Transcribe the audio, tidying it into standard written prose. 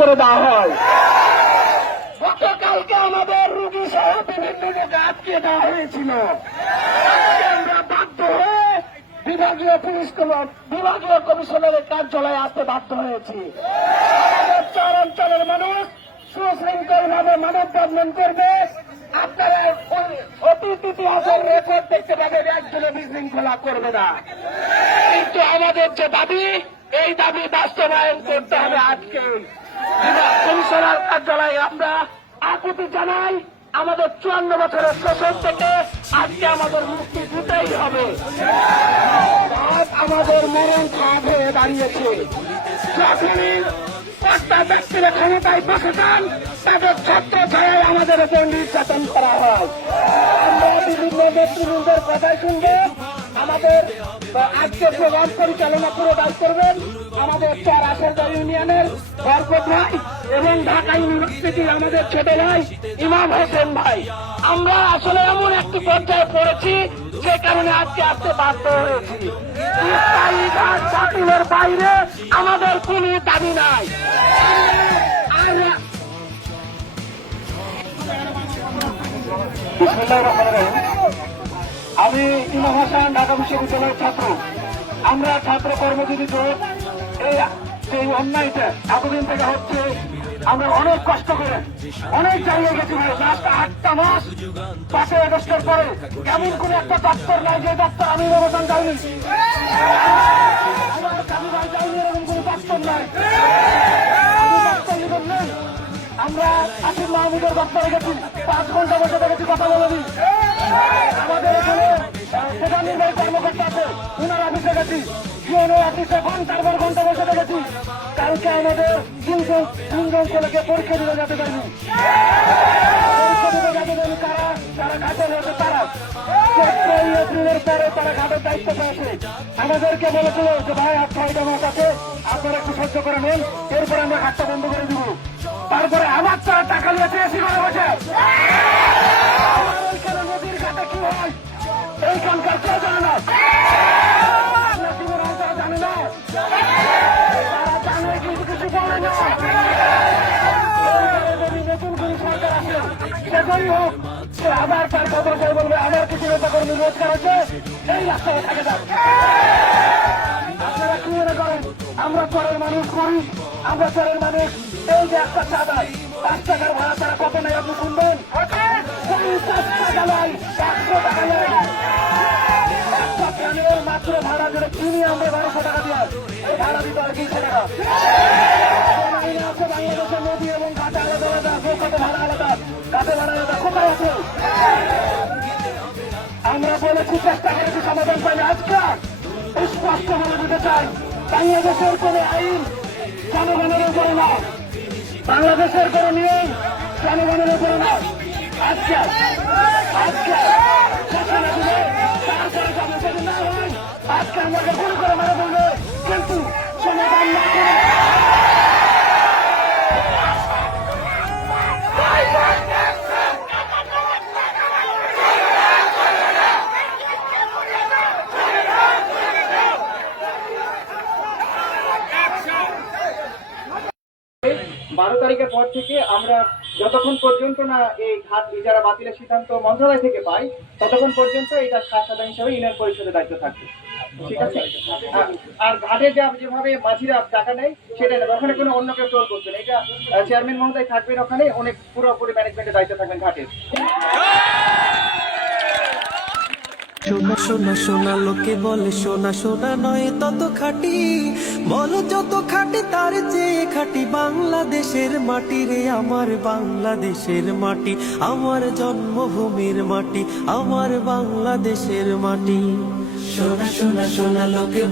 করে দেওয়া হয়। গতকালকে আমাদের রুগী সহ বিভিন্ন লোক আটকে দেওয়া হয়েছিল। আমরা বাধ্য হয়ে বিভাগীয় কমিশনারের কার্যালয়ে আসতে বাধ্য হয়েছি। আমাদের চার অঞ্চলের মানুষ সুশৃঙ্খল ভাবে মানব বন্ধন করবে। আপনারা অতীত ইতিহাসের রেকর্ড দেখতে পাবেন, একজনে বিশৃঙ্খলা করবে না। কিন্তু আমাদের যে দাবি, এই দাবি বাস্তবায়ন করতে হবে। আজকে কমিশনার কার্যালয়ে আমরা আকুতি জানাই, আমাদের 54 বছরের শোষণ থেকে আজকে আমাদের মুক্তি দিতেই হবে। আমাদের মরণ ফাঁদ হয়ে দাঁড়িয়েছে। যখনই কর্তা ব্যক্তিরা ক্ষমতায় বসে যান, তাদের ছত্র ছাড়াই আমাদের উপর নির্যাতন করা হয়। আমরা বিভিন্ন নেতৃবৃন্দের কথাই শুনবো। আমাদের আজকে প্রোগ্রাম পরিচালনা পুরোটাই করবেন আমাদের 4 আশারদার ইউনিয়নের বরকত ভাই এবং ঢাকা ইউনিভার্সিটির আমাদের ছোট ভাই ইমাম হোসেন ভাই। আমরা আসলে এমন একটি পর্যায়ে পড়েছি যে কারণে আজকে আসতে বাধ্য হয়েছি। বাতিলের বাইরে আমাদের কোন দাবি নাই। আমি ইমাম হাসান, ঢাকা বিশ্ববিদ্যালয়ের ছাত্র। আমরা ছাত্র কর্মজীবী জোট এই অন্যায়টা এতদিন থেকে হচ্ছে, আমরা অনেক কষ্ট করে অনেক জায়গায় গেছি ভাই। লাস্ট 8টা মাস 5ই আগস্টের পরে এমন কোন একটা দপ্তর নাই যে দপ্তর আমি ইমাম হাসান যাইনি, আমার কাজী ভাই যাইনি, এরকম কোন দপ্তর নাই। আমরা আসিফ মাহমুদের দপ্তরে গেছি, 5 ঘন্টা বসে দেখেছি, কথা বলেনি। আমাদের এখানে প্রধান নির্বাহী কর্মকর্তা আছে, উনার অফিসে গেছি, ইউনো অফিসে ঘন্টার পর ঘন্টা বসে দেখেছি। কালকে আমাদের তিনজন ছেলেকে পরীক্ষা দিতে যেতে পারিনি। পরীক্ষা দিতে যেতে পারিনি তারা ঘাটের হয়েছে। তারা 14 এপ্রিলের পরে তারা ঘাটের দায়িত্ব পেয়েছে। আমাদেরকে বলেছিল যে ভাই 6টা মাস আছে, আপনারা একটু সহ্য করে নেন, এরপরে আমরা ঘাটটা বন্ধ করে দিব। তারপরে আবার তারা টাকা নিয়েছে এসি করে বসে। ওইখানে নদীর ঘাটে কি হয় এইখানকার কেউ জানে না, জানে না, তারা জানে কিন্তু কিছু বলে না। যদি নতুন কোন সরকার আসে, সে যাই হোক, সে আবার তার কথা বলবে আমার কিছু নেতা কর্মী রোজগার আছে, এই রাস্তায় থাকে যান। আপনারা কি মনে করেন আমরা চরের মানুষ করি? আমরা চরের মানুষ এই যে একটা চাঁদা 5 টাকার ভাড়া তারা কত নেই আপনি শুনবেন? 50 টাকা নয়, 100 টাকা নেয়। একটা প্রাণের মাত্র ভাড়া যেটা কিনি আমরা 1200 টাকা দিয়ে, এই ভাড়া দিতে হয় 200 টাকা। আছে বাংলাদেশের নদী এবং ঘাটে আলাদা আলাদা, নৌকাতে ভাড়া আলাদা, ঘাটে ভাড়া আলাদা, কোথায় আছে? আমরা বলেছি, চেষ্টা করেছি, সমাধান পাইনি। আজকে স্পষ্ট বলে দিতে চাই, বাংলাদেশের কোন আইন জনগণের উপরে না, বাংলাদেশের কোন নিয়ম জনগণের উপরে না। আজকে ঘোষণা দিলে তারপরে যাবে, যদি না হয় আজকে আমাকে ভুল করে মেরে বলবে, কিন্তু সমাধান না করে বারো তারিখের পর থেকে আমরা যতক্ষণ পর্যন্ত না এই ঘাট ইজারা বাতিলের সিদ্ধান্ত মন্ত্রণালয় থেকে পাই, ততক্ষণ পর্যন্ত এটা খাসদার হিসাবে ইউনিয়ন পরিষদের দায়িত্ব থাকবে। ঠিক আছে? আর ঘাটে যেভাবে মাঝিরা টাকা নেয় সেটা নেবে, ওখানে কোনো অন্য কেউ টোল করবে না। এটা চেয়ারম্যান মহোদয় থাকবেন, ওখানে অনেক পুরোপুরি ম্যানেজমেন্টের দায়িত্ব থাকবেন ঘাটের। সোনা সোনা সোনা লোকে বলে সোনা সোনা নয় তত খাঁটি, বলো যত খাঁটি তার চেয়ে খাঁটি বাংলাদেশের মাটি রে, আমার বাংলাদেশের মাটি, আমার জন্মভূমির মাটি, আমার বাংলাদেশের মাটি। সোনা সোনা সোনা লোকে